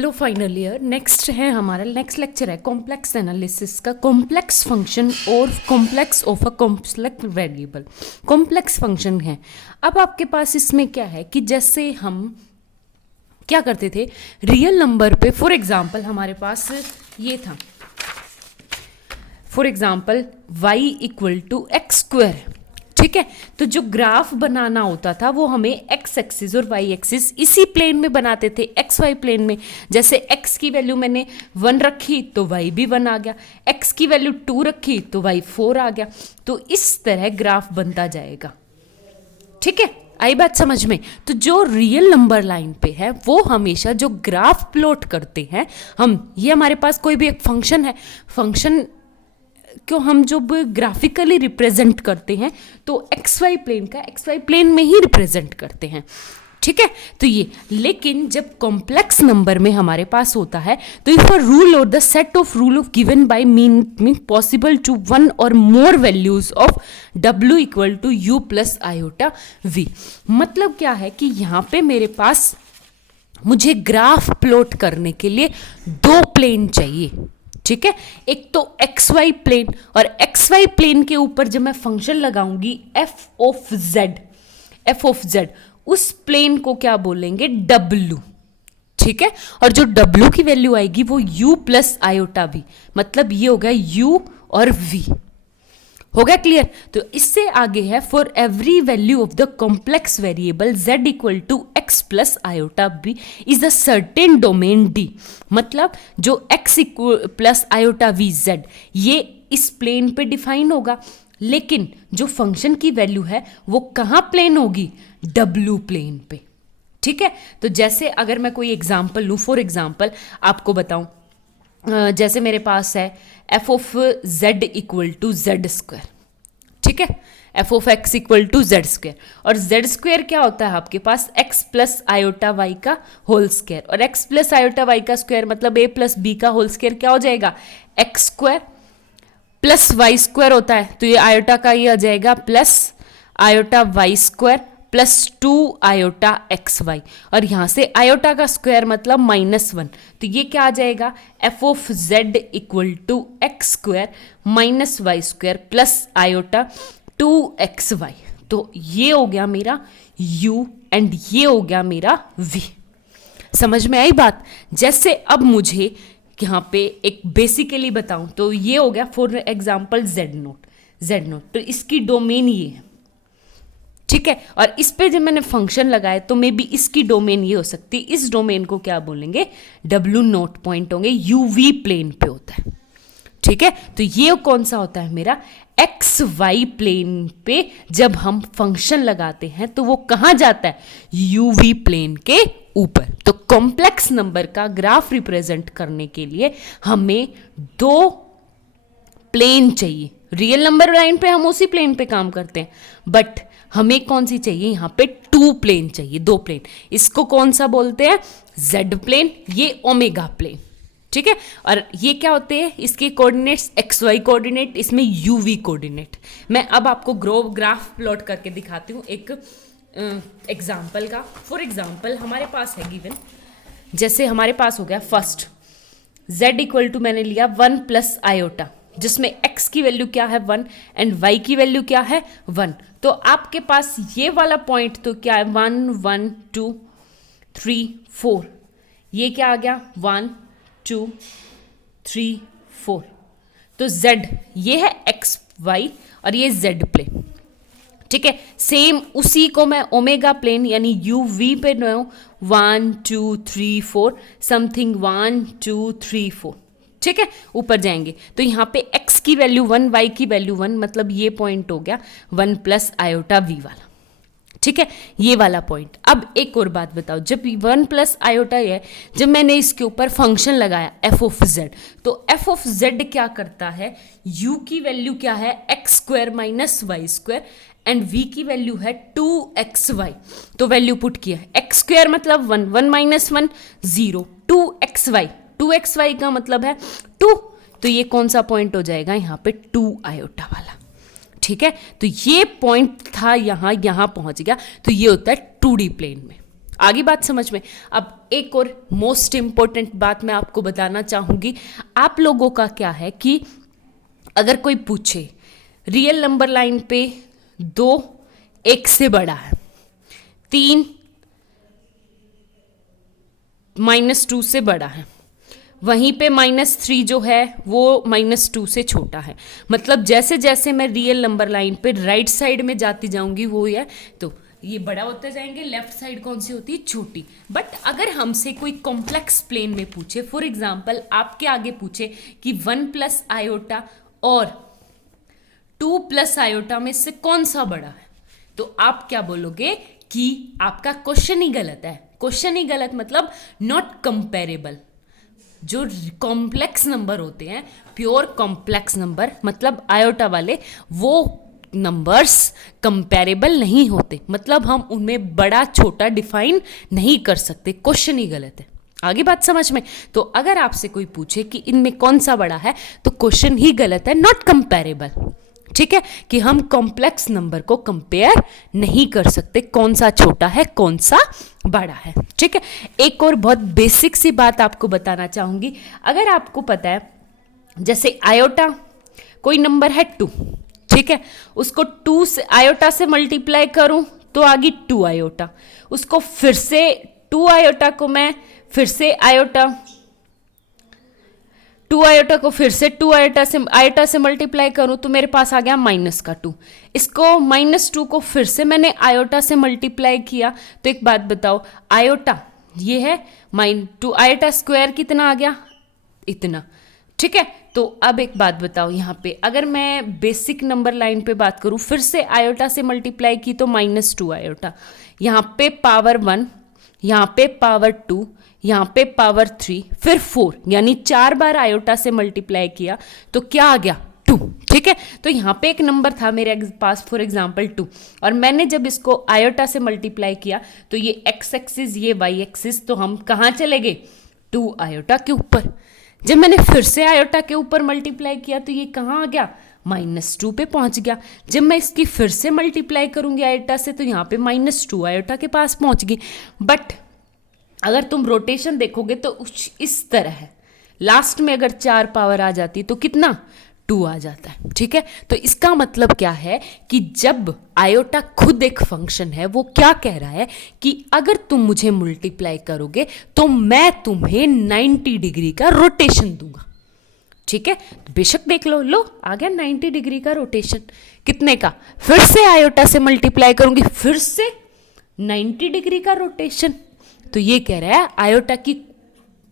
Hello final year. Next है हमारा next lecture है कॉम्प्लेक्स एनालिसिस का, कॉम्प्लेक्स फंक्शन और complex of a complex variable. Complex function है। अब आपके पास इसमें क्या है कि जैसे हम क्या करते थे रियल नंबर पे, फॉर एग्जांपल हमारे पास ये था, for example y equal to x square, ठीक है। तो जो ग्राफ बनाना होता था वो हमें एक्स एक्सिस और वाई एक्सिस इसी प्लेन में बनाते थे, एक्स वाई प्लेन में। जैसे एक्स की वैल्यू मैंने 1 रखी तो वाई भी 1 आ गया, एक्स की वैल्यू 2 रखी तो वाई 4 आ गया। तो इस तरह ग्राफ बनता जाएगा, ठीक है। आई बात समझ में? तो जो रियल नंबर लाइन पे है वो हमेशा जो ग्राफ प्लॉट करते हैं हम, ये हमारे पास कोई भी एक फंक्शन है, फंक्शन को हम जब ग्राफिकली रिप्रेजेंट करते हैं तो एक्स वाई प्लेन का एक्स वाई प्लेन में ही रिप्रेजेंट करते हैं, ठीक है। तो ये, लेकिन जब कॉम्प्लेक्स नंबर में हमारे पास होता है तो if a rule or the set of rule of given by mean possible to one or more values of w equal to u plus iota v। मतलब क्या है कि यहाँ पे मेरे पास मुझे ग्राफ प्लॉट करने के लिए 2 प्लेन चाहिए, ठीक है। एक तो एक्स वाई प्लेन, और एक्स वाई प्लेन के ऊपर जब मैं फंक्शन लगाऊंगी एफ ऑफ जेड, उस प्लेन को क्या बोलेंगे W, ठीक है। और जो W की वैल्यू आएगी वो U प्लस आयोटा V, मतलब ये हो गया U और V। हो गया क्लियर? तो इससे आगे है for every value of the complex variable z equal to x plus iota b is a certain domain D। मतलब जो x plus iota v z ये इस प्लेन पे डिफाइन होगा, लेकिन जो फंक्शन की वैल्यू है वो कहाँ प्लेन होगी? W प्लेन पे, ठीक है। तो जैसे अगर मैं कोई एग्जाम्पल लूँ, फॉर एग्जाम्पल आपको बताऊँ, जैसे मेरे पास है f of z equal to z square, ठीक है। F of x equal to z square, और जेड स्क्वायर क्या होता है आपके पास? एक्स प्लस आयोटा वाई का होल स्क्वायर, और एक्स प्लस आयोटा वाई का स्क्वायर मतलब ए प्लस बी का होल स्क्वायर क्या हो जाएगा? X square plus y square होता है, तो ये आयोटा का ये आ जाएगा plus iota y square plus 2 iota x Y, और यहाँ से आयोटा का स्क्वायर मतलब -1, तो ये क्या आ जाएगा? F of z equal to x square minus y square plus iota 2 XY। तो ये हो गया मेरा U एंड ये हो गया मेरा V। समझ में आई बात? जैसे अब मुझे यहाँ पे एक बेसिकली बताऊँ तो ये हो गया फॉर एग्जाम्पल Z नोट, तो इसकी डोमेन ये है, ठीक है। और इस पे जब मैंने फंक्शन लगाया तो मे बी इसकी डोमेन ये हो सकती है, इस डोमेन को क्या बोलेंगे? W नोट पॉइंट होंगे, UV प्लेन पे होता है, ठीक है। तो ये कौन सा होता है मेरा? एक्स वाई प्लेन पे जब हम फंक्शन लगाते हैं तो वो कहाँ जाता है? UV प्लेन के ऊपर। तो कॉम्प्लेक्स नंबर का ग्राफ रिप्रेजेंट करने के लिए हमें 2 प्लेन चाहिए। रियल नंबर लाइन पे हम उसी प्लेन पे काम करते हैं, बट हमें कौन सी चाहिए? यहाँ पे 2 प्लेन चाहिए, 2 प्लेन। इसको कौन सा बोलते हैं? Z प्लेन, ये ओमेगा प्लेन, ठीक है। और ये क्या होते हैं? इसके कोऑर्डिनेट्स XY कोऑर्डिनेट, इसमें UV कोऑर्डिनेट। मैं अब आपको ग्राफ प्लॉट करके दिखाती हूँ एक एग्जाम्पल का। फॉर एग्जाम्पल हमारे पास है गिवन, जैसे हमारे पास हो गया फर्स्ट Z इक्वल टू मैंने लिया 1 प्लस आयोटा, जिसमें x की वैल्यू क्या है? 1 एंड y की वैल्यू क्या है? 1। तो आपके पास ये वाला पॉइंट तो क्या है? 1 1 2 3 4, ये क्या आ गया? 1 2 3 4। तो z ये है x y और ये z प्लेन, ठीक है। सेम उसी को मैं ओमेगा प्लेन यानी UV पे 1 2 3 4 समथिंग 1 2 3 4, ठीक है। ऊपर जाएंगे तो यहाँ पे x की वैल्यू 1, y की वैल्यू 1, मतलब ये पॉइंट हो गया 1 प्लस आयोटा v वाला, ठीक है। ये वाला पॉइंट। अब एक और बात बताओ, जब 1 प्लस आयोटा है, जब मैंने इसके ऊपर फंक्शन लगाया f ऑफ z, तो f ऑफ z क्या करता है? u की वैल्यू क्या है? X square minus y square, and v की वैल्यू है 2xy। तो वैल्यू पुट किया, एक्स स्क्वायर मतलब 1, 1 माइनस 1 0, 2xy का मतलब है 2, तो ये कौन सा पॉइंट हो जाएगा? यहाँ पे 2 आयोटा वाला, ठीक है। तो ये पॉइंट था यहाँ पहुंच गया, तो ये होता है 2D प्लेन में। आगे बात समझ में। अब एक और मोस्ट इंपॉर्टेंट बात मैं आपको बताना चाहूंगी। आप लोगों का क्या है कि अगर कोई पूछे रियल नंबर लाइन पे 2 1 से बड़ा है, 3 -2 से बड़ा है, वहीं पे -3 जो है वो -2 से छोटा है, मतलब जैसे जैसे मैं रियल नंबर लाइन पे राइट साइड में जाती जाऊंगी वो है, तो ये बड़ा होते जाएंगे, लेफ्ट साइड कौन सी होती है, छोटी। बट अगर हमसे कोई कॉम्प्लेक्स प्लेन में पूछे, फॉर एग्जाम्पल आपके आगे पूछे कि 1 + आयोटा और 2 + आयोटा में से कौन सा बड़ा है, तो आप क्या बोलोगे कि आपका क्वेश्चन ही गलत है। क्वेश्चन ही गलत मतलब नॉट कंपेरेबल। जो कॉम्प्लेक्स नंबर होते हैं, प्योर कॉम्प्लेक्स नंबर मतलब आयोटा वाले, वो नंबर्स कंपेरेबल नहीं होते, मतलब हम उनमें बड़ा छोटा डिफाइन नहीं कर सकते। क्वेश्चन ही गलत है। आगे बात समझ में। तो अगर आपसे कोई पूछे कि इनमें कौन सा बड़ा है, तो क्वेश्चन ही गलत है, नॉट कंपेरेबल। ठीक है, कि हम कॉम्प्लेक्स नंबर को कंपेयर नहीं कर सकते, कौन सा छोटा है कौन सा बड़ा है। ठीक है, एक और बहुत बेसिक सी बात आपको बताना चाहूंगी। अगर आपको पता है जैसे आयोटा, कोई नंबर है 2, ठीक है, उसको 2 से आयोटा से मल्टीप्लाई करूं तो आ गई 2 आयोटा, उसको फिर से 2 आयोटा को मैं फिर से आयोटा 2 आयोटा को फिर से 2 आयोटा से मल्टीप्लाई करूं तो मेरे पास आ गया -2। इसको -2 को फिर से मैंने आयोटा से मल्टीप्लाई किया, तो एक बात बताओ, आयोटा ये है -2 आयोटा स्क्वायर कितना आ गया, इतना। ठीक है, तो अब एक बात बताओ, यहाँ पे अगर मैं बेसिक नंबर लाइन पे बात करूं, फिर से आयोटा से मल्टीप्लाई की तो -2 आयोटा, यहाँ पे पावर 1, यहाँ पे पावर 2, यहाँ पे पावर 3, फिर 4, यानी 4 बार आयोटा से मल्टीप्लाई किया तो क्या आ गया, 2। ठीक है, तो यहाँ पे एक नंबर था मेरे पास फॉर एग्जांपल 2, और मैंने जब इसको आयोटा से मल्टीप्लाई किया तो ये x एक्सिस ये y एक्सिस, तो हम कहाँ चले गए, 2 आयोटा के ऊपर। जब मैंने फिर से आयोटा के ऊपर मल्टीप्लाई किया तो ये कहाँ आ गया, -2 पे पहुंच गया। जब मैं इसकी फिर से मल्टीप्लाई करूंगी आयोटा से तो यहाँ पे -2 आयोटा के पास पहुंच गई। बट अगर तुम रोटेशन देखोगे तो इस तरह है, लास्ट में अगर 4 पावर आ जाती तो कितना, 2 आ जाता है। ठीक है, तो इसका मतलब क्या है कि जब आयोटा खुद एक फंक्शन है, वो क्या कह रहा है कि अगर तुम मुझे मल्टीप्लाई करोगे तो मैं तुम्हें 90 डिग्री का रोटेशन दूंगा। ठीक है, तो बेशक देख लो, लो आ गया 90 डिग्री का रोटेशन। कितने का, फिर से आयोटा से मल्टीप्लाई करूंगी, फिर से 90 डिग्री का रोटेशन। तो ये कह रहा है आयोटा की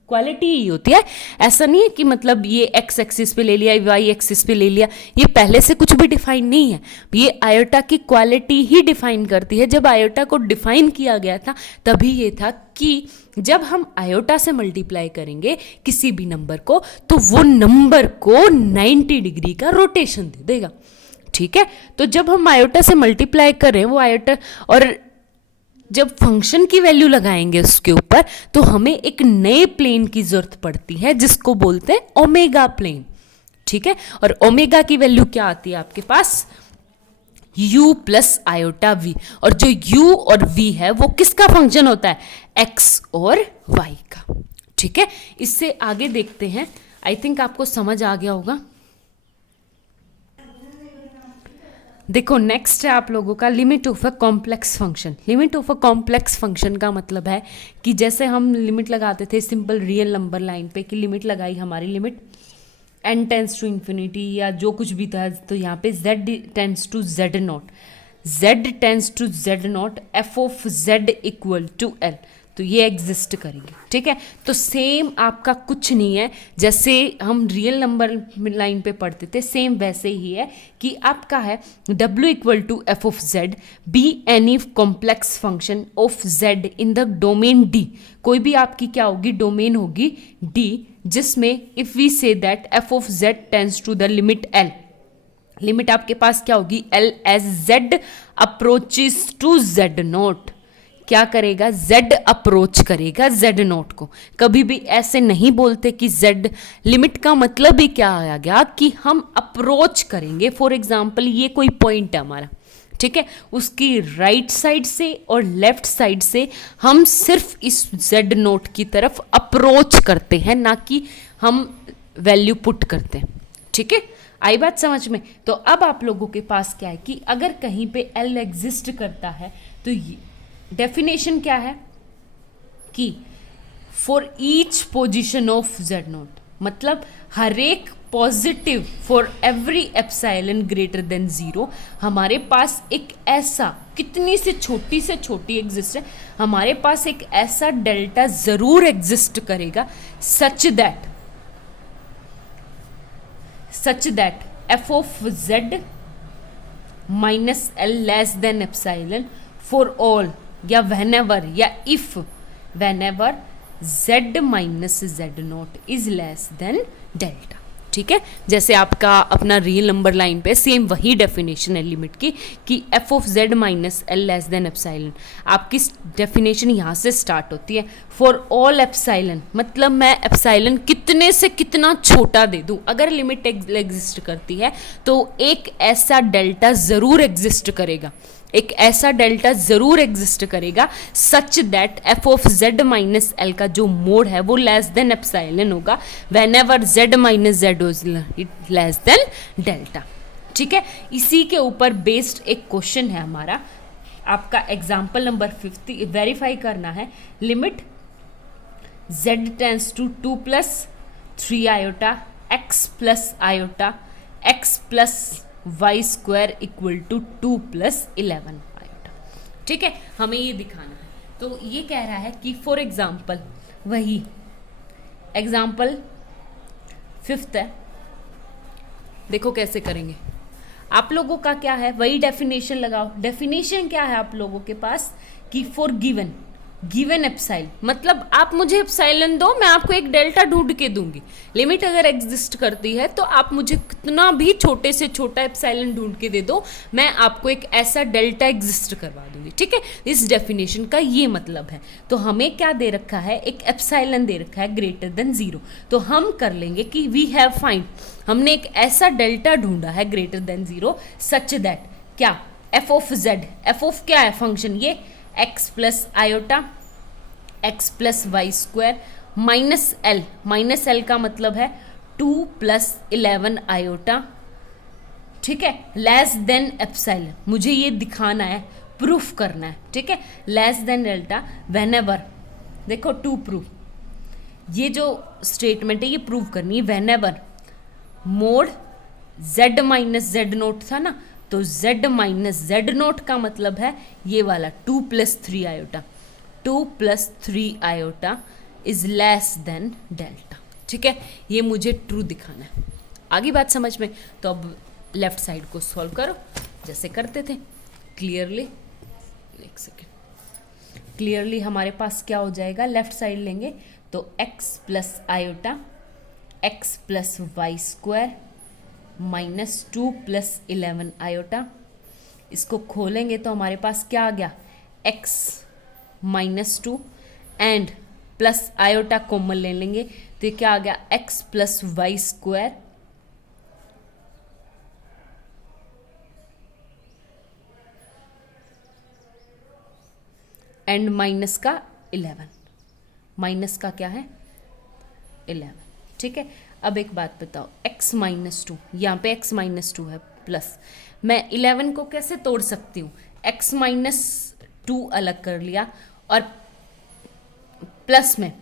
क्वालिटी ही होती है, ऐसा नहीं है कि मतलब ये एक्स एक्सिस पे ले लिया, वाई एक्सिस पे ले लिया, ये पहले से कुछ भी डिफाइन नहीं है, ये आयोटा की क्वालिटी ही डिफाइन करती है। जब आयोटा को डिफाइन किया गया था तभी ये था कि जब हम आयोटा से मल्टीप्लाई करेंगे किसी भी नंबर को तो वो नंबर को 90 डिग्री का रोटेशन दे देगा। ठीक है, तो जब हम आयोटा से मल्टीप्लाई करें वो आयोटा, और जब फंक्शन की वैल्यू लगाएंगे उसके ऊपर तो हमें एक नए प्लेन की जरूरत पड़ती है जिसको बोलते हैं ओमेगा प्लेन। ठीक है, और ओमेगा की वैल्यू क्या आती है आपके पास, u + आयोटा v, और जो u और v है वो किसका फंक्शन होता है, x और y का। ठीक है, इससे आगे देखते हैं, आई थिंक आपको समझ आ गया होगा। देखो नेक्स्ट है आप लोगों का limit of a complex function. Limit of a complex function का मतलब है कि जैसे हम लिमिट लगाते थे सिंपल रियल नंबर लाइन पे, कि लिमिट लगाई, हमारी limit n tends to infinity या जो कुछ भी था, तो यहाँ पे z tends to z0, z tends to z0, f(z) = L, तो ये एग्जिस्ट करेंगे। ठीक है, तो सेम आपका कुछ नहीं है, जैसे हम रियल नंबर लाइन पे पढ़ते थे सेम वैसे ही है कि आपका है w = f(z), be any complex function of z in the domain d। कोई भी आपकी क्या होगी, डोमेन होगी d, जिसमें if we say that f(z) tends to the limit L, limit आपके पास क्या होगी, L as z approaches to z0, क्या करेगा, z अप्रोच करेगा z0 को। कभी भी ऐसे नहीं बोलते कि z, लिमिट का मतलब ही क्या आ गया कि हम अप्रोच करेंगे। फॉर एग्जाम्पल ये कोई पॉइंट है हमारा, ठीक है, उसकी राइट साइड से और लेफ्ट साइड से हम सिर्फ इस z नोट की तरफ अप्रोच करते हैं, ना कि हम वैल्यू पुट करते हैं। ठीक है, आई बात समझ में? तो अब आप लोगों के पास क्या है कि अगर कहीं पे L एग्जिस्ट करता है तो डेफिनेशन क्या है कि for each position of z note, मतलब हर एक positive for every epsilon greater than 0, हमारे पास एक ऐसा, कितनी से छोटी एग्जिस्ट है, हमारे पास एक ऐसा डेल्टा जरूर एग्जिस्ट करेगा such that f of z minus L less than epsilon for all, या व्हेनेवर, या if whenever z minus z not is less than delta. ठीक है, जैसे आपका अपना रियल नंबर लाइन पे सेम वही डेफिनेशन है लिमिट की कि f of z minus L less than epsilon. आपकी डेफिनेशन यहाँ से स्टार्ट होती है फॉर ऑल एप्सिलॉन, मतलब मैं एप्सिलॉन कितने से कितना छोटा दे दूँ, अगर लिमिट एग्जिस्ट करती है तो एक ऐसा डेल्टा ज़रूर एग्जिस्ट करेगा, एक ऐसा डेल्टा जरूर एग्जिस्ट करेगा such that f of z minus L का जो मोड है वो लेस देन एप्सिलॉन होगा whenever z minus z is less than delta. ठीक है, इसी के ऊपर बेस्ड एक क्वेश्चन है हमारा, आपका एग्जाम्पल नंबर 50 वेरीफाई करना है। Limit z tends to 2 plus 3 iota x plus iota x plus y square equal to 2 plus 11 iota. ठीक है, हमें ये दिखाना है। तो ये कह रहा है कि फॉर एग्जाम्पल, वही एग्जाम्पल 5th है, देखो कैसे करेंगे। आप लोगों का क्या है, वही डेफिनेशन लगाओ। डेफिनेशन क्या है आप लोगों के पास कि फॉर गिवन एप्सिलॉन, मतलब आप मुझे एप्सिलॉन दो, मैं आपको एक डेल्टा ढूंढ के दूंगी। लिमिट अगर एग्जिस्ट करती है तो आप मुझे कितना भी छोटे से छोटा एप्सिलॉन ढूंढ के दे दो, मैं आपको एक ऐसा डेल्टा एग्जिस्ट करवा दूंगी। ठीक है, इस डेफिनेशन का ये मतलब है। तो हमें क्या दे रखा है, एक एप्सिलॉन दे रखा है ग्रेटर देन 0, तो हम कर लेंगे कि वी हैव फाइंड, हमने एक ऐसा डेल्टा ढूंढा है ग्रेटर देन 0 सच दैट क्या, f of z, f of क्या है फंक्शन, ये x plus iota x plus y square minus L का मतलब है 2 प्लस 11 आयोटा। ठीक है, लेस देन एप्सिलॉन, मुझे ये दिखाना है, प्रूफ करना है। ठीक है, लेस देन डेल्टा व्हेनेवर, देखो टू प्रूफ, ये जो स्टेटमेंट है ये प्रूव करनी है। Whenever mode z minus z note था ना, तो z माइनस z नोट का मतलब है ये वाला 2 plus 3 iota, 2 plus 3 iota is less than delta. ठीक है, ये मुझे ट्रू दिखाना है। आगे बात समझ में? तो अब लेफ्ट साइड को सॉल्व करो जैसे करते थे क्लियरली। एक सेकेंड, क्लियरली हमारे पास क्या हो जाएगा, लेफ्ट साइड लेंगे तो x plus iota x plus y square minus 2 plus 11 iota, इसको खोलेंगे तो हमारे पास क्या आ गया, x minus 2 and plus iota common ले लेंगे तो ये क्या आ गया, x plus y square and minus का 11, माइनस का क्या है 11। ठीक है, अब एक बात बताओ, x माइनस 2, यहाँ पे x माइनस 2 है प्लस, मैं 11 को कैसे तोड़ सकती हूँ, x माइनस 2 अलग कर लिया और प्लस में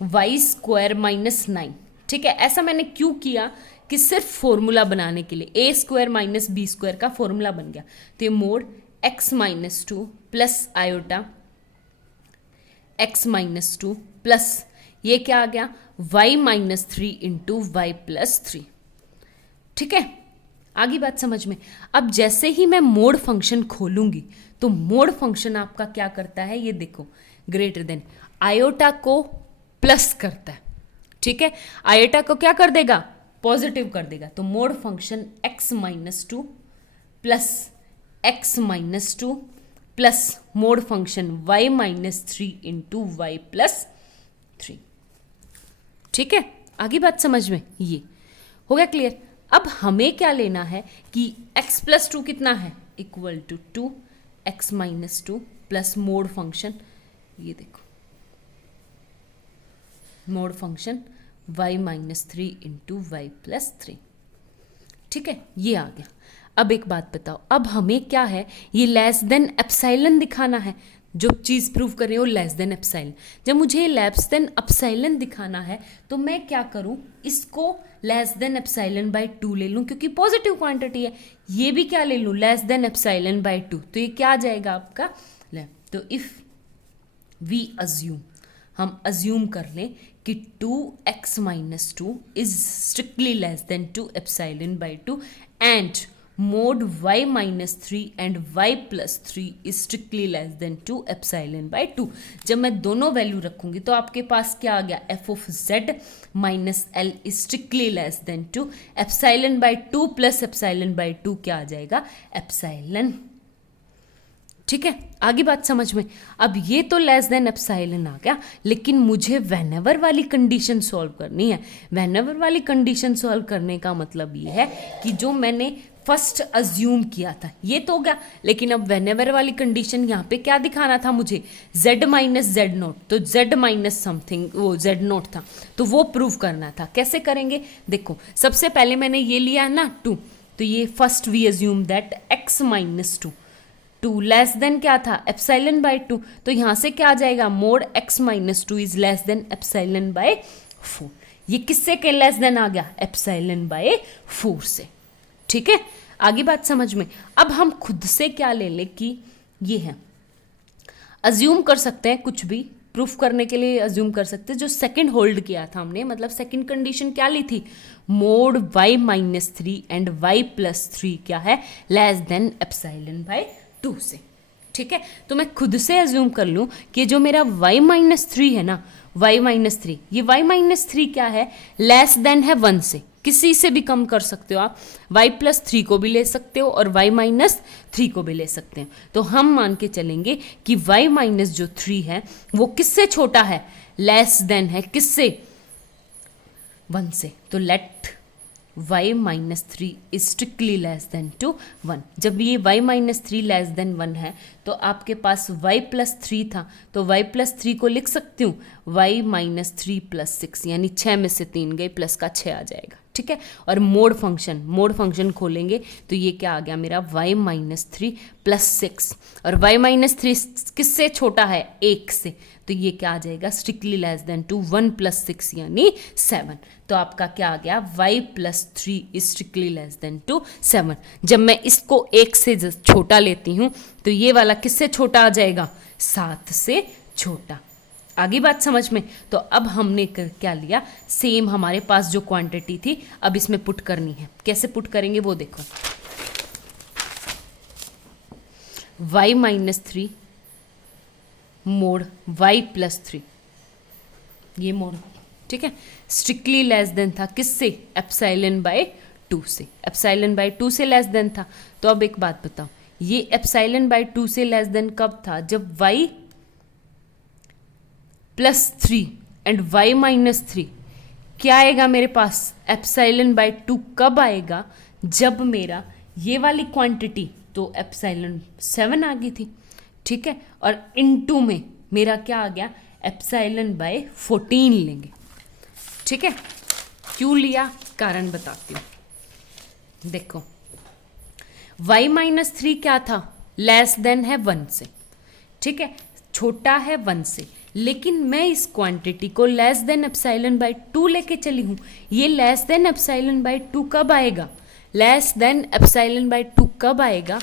वाई स्क्वायर माइनस 9। ठीक है, ऐसा मैंने क्यों किया कि सिर्फ फॉर्मूला बनाने के लिए, a square minus b square का फॉर्मूला बन गया। तो ये mod x minus 2 plus iota x minus 2 plus ये क्या आ गया, y minus 3 into y plus 3। ठीक है, आगे बात समझ में? अब जैसे ही मैं मोड फंक्शन खोलूंगी तो मोड फंक्शन आपका क्या करता है, ये देखो, ग्रेटर देन आयोटा को प्लस करता है। ठीक है, आयोटा को क्या कर देगा, पॉजिटिव कर देगा। तो mod function x minus 2 plus x minus 2 plus mod function y minus 3 into y plus 3। ठीक है, आगे बात समझ में? ये हो गया क्लियर। अब हमें क्या लेना है कि x प्लस 2 कितना है, equal to 2x minus 2 plus mod function, ये देखो mod function y minus 3 into y plus 3। ठीक है, ये आ गया। अब एक बात बताओ, अब हमें क्या है, ये लेस देन एप्सिलॉन दिखाना है। जो चीज़ प्रूव कर रही हो लेस देन एप्सिलॉन, जब मुझे लेस देन एप्सिलॉन दिखाना है तो मैं क्या करूं, इसको लेस देन एप्सिलॉन बाय 2 ले लूं, क्योंकि पॉजिटिव क्वांटिटी है। ये भी क्या ले लूं, लेस देन एप्सिलॉन बाय 2, तो ये क्या आ जाएगा आपका, तो इफ़ वी अज्यूम, हम अज्यूम कर लें कि 2x minus 2 is strictly less then 2 epsilon bye 2 and mode y minus 3 and y प्लस 3 is strictly less then 2 epsilon bye 2। जब मैं दोनों वैल्यू रखूंगी तो आपके पास क्या आ गया, f of z minus l is strictly less then 2 epsilon bye 2 plus epsilon bye 2 क्या आ जाएगा, एप्सिलॉन। ठीक है, आगे बात समझ में। अब ये तो लेस देन एप्सिलॉन आ गया, लेकिन मुझे व्हेनेवर वाली कंडीशन सॉल्व करनी है। व्हेनेवर वाली कंडीशन सॉल्व करने का मतलब ये है कि जो मैंने फर्स्ट अज्यूम किया था ये तो हो गया, लेकिन अब व्हेनेवर वाली कंडीशन यहाँ पे क्या दिखाना था मुझे, z माइनस जेड नोट, तो z माइनस समथिंग वो z नोट था, तो वो प्रूव करना था। कैसे करेंगे, देखो सबसे पहले मैंने ये लिया है ना 2, तो ये first we assume that x minus 2 less than क्या था, एप्सिलॉन बाय 2, तो यहाँ से क्या आ जाएगा, mode x minus 2 is less than epsilon bye 4। ये किससे के लेस देन आ गया, एप्सिलॉन बाय 4 से। ठीक है, आगे बात समझ में। अब हम खुद से क्या ले लें कि ये है, अज्यूम कर सकते हैं कुछ भी प्रूफ करने के लिए, अज्यूम कर सकते हैं जो सेकंड होल्ड किया था हमने, मतलब सेकंड कंडीशन क्या ली थी, mode y minus 3 and y प्लस 3 क्या है, लेस देन एप्सिलॉन बाय 2 से। ठीक है, तो मैं खुद से अज्यूम कर लूँ कि जो मेरा y माइनस 3 है ना, y माइनस 3, ये y माइनस 3 क्या है, लेस देन है 1 से, किसी से भी कम कर सकते हो आप, y प्लस 3 को भी ले सकते हो और y माइनस 3 को भी ले सकते हैं। तो हम मान के चलेंगे कि y माइनस जो 3 है वो किससे छोटा है, लेस देन है किससे, 1 से। तो let y minus 3 is strictly less than to 1। जब ये y माइनस 3 लेस देन 1 है तो आपके पास y प्लस 3 था, तो y प्लस 3 को लिख सकती हूँ y माइनस 3 प्लस 6, यानी 6 में से 3 गए, प्लस का 6 आ जाएगा। ठीक है, और मोड फंक्शन खोलेंगे तो ये क्या आ गया मेरा, y माइनस 3 प्लस 6, और y माइनस 3 किससे छोटा है, 1 से, तो ये क्या आ जाएगा, strictly less than to 1 plus 6 यानी 7। तो आपका क्या आ गया, y प्लस 3 is strictly less than to 7। जब मैं इसको 1 से छोटा लेती हूँ तो ये वाला किससे छोटा आ जाएगा, 7 से छोटा। आगे बात समझ में। तो अब हमने क्या लिया, सेम हमारे पास जो क्वांटिटी थी अब इसमें पुट करनी है। कैसे पुट करेंगे वो देखो, y माइनस 3 मोड y प्लस 3, ये मोड, ठीक है, स्ट्रिक्टली लेस देन था किससे, एप्सिलॉन बाय 2 से, एप्सिलॉन बाय 2 से लेस देन था। तो अब एक बात बताओ, ये एप्सिलॉन बाय 2 से लेस देन कब था, जब y प्लस 3 एंड y माइनस 3 क्या आएगा मेरे पास, एप्सिलॉन बाय 2 कब आएगा, जब मेरा ये वाली क्वांटिटी तो एप्सिलॉन 7 आ गई थी। ठीक है, और इनटू में मेरा क्या आ गया, एप्सिलॉन बाय 14 लेंगे। ठीक है, क्यों लिया, कारण बताती हूँ। देखो y माइनस 3 क्या था, लेस देन है 1 से, ठीक है, छोटा है 1 से, लेकिन मैं इस क्वांटिटी को लेस देन एप्सिलॉन बाय 2 लेके चली हूँ। ये लेस देन एप्सिलॉन बाय 2 कब आएगा, लेस देन एप्सिलॉन बाय 2 कब आएगा,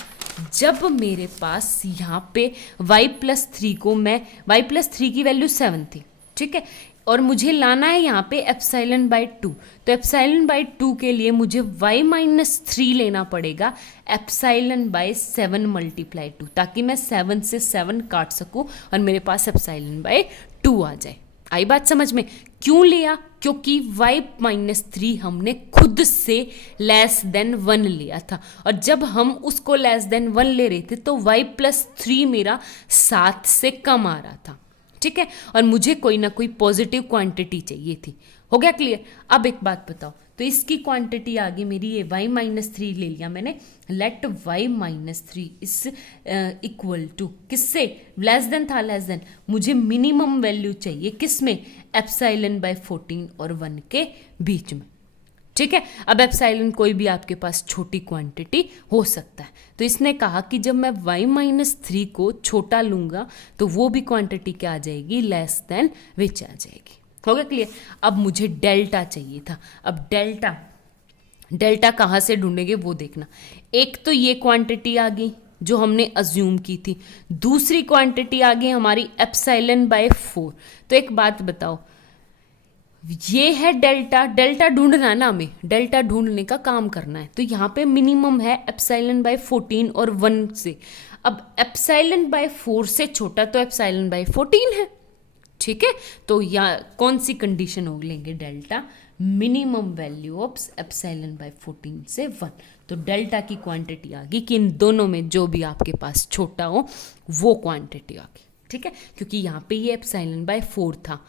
जब मेरे पास यहाँ पे y प्लस 3 को मैं, y प्लस 3 की वैल्यू 7 थी, ठीक है, और मुझे लाना है यहाँ पे एप्सिलॉन बाय 2। तो एप्सिलॉन बाय 2 के लिए मुझे y माइनस 3 लेना पड़ेगा एप्सिलॉन बाय 7 मल्टीप्लाई 2, ताकि मैं 7 से 7 काट सकूँ और मेरे पास एप्सिलॉन बाय 2 आ जाए। आई बात समझ में। क्यों लिया, क्योंकि y माइनस 3 हमने खुद से लेस देन 1 लिया था, और जब हम उसको लेस देन 1 ले रहे थे तो y प्लस 3 मेरा 7 से कम आ रहा था। ठीक है, और मुझे कोई ना कोई पॉजिटिव क्वांटिटी चाहिए थी। हो गया क्लियर? अब एक बात बताओ, तो इसकी क्वांटिटी आ गई मेरी ये y-3 ले लिया मैंने, let y-3 is equal to किससे, लेस देन था, लेस देन, मुझे मिनिमम वैल्यू चाहिए किस में, एप्सिलॉन बाय 14 और 1 के बीच में। ठीक है, अब एप्सिलॉन कोई भी आपके पास छोटी क्वांटिटी हो सकता है, तो इसने कहा कि जब मैं y-3 को छोटा लूंगा तो वो भी क्वांटिटी क्या आ जाएगी, लेस देन विच आ जाएगी। हो गया क्लियर? अब मुझे डेल्टा चाहिए था। अब डेल्टा कहाँ से ढूंढेंगे वो देखना। एक तो ये क्वांटिटी आ गई जो हमने अज्यूम की थी, दूसरी क्वांटिटी आ गई हमारी एप्सिलॉन बाय 4। तो एक बात बताओ, ये है डेल्टा ढूंढना है ना, हमें डेल्टा ढूंढने का काम करना है। तो यहाँ पे मिनिमम है एप्सिलॉन बाय 14 और 1 से। अब एप्सिलॉन बाय 4 से छोटा तो एप्सिलॉन बाय 14 है। ठीक है, तो यहाँ कौन सी कंडीशन हो लेंगे, delta minimum value of epsilon bye 14 से 1। तो डेल्टा की क्वांटिटी आ गई कि इन दोनों में जो भी आपके पास छोटा हो वो क्वांटिटी आ गई। ठीक है, क्योंकि यहाँ पे ये एप्सिलॉन बाय 4 था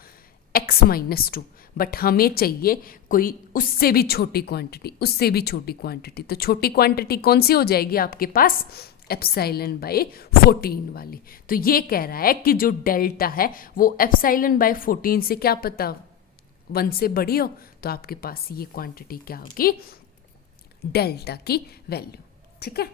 x-2, बट हमें चाहिए कोई उससे भी छोटी क्वांटिटी, तो छोटी क्वांटिटी कौन सी हो जाएगी आपके पास, एप्सिलॉन बाय 14 वाली। तो ये कह रहा है कि जो डेल्टा है वो एप्सिलॉन बाय 14 से क्या पता 1 से बड़ी हो, तो आपके पास ये क्वांटिटी क्या होगी, डेल्टा की वैल्यू। ठीक है।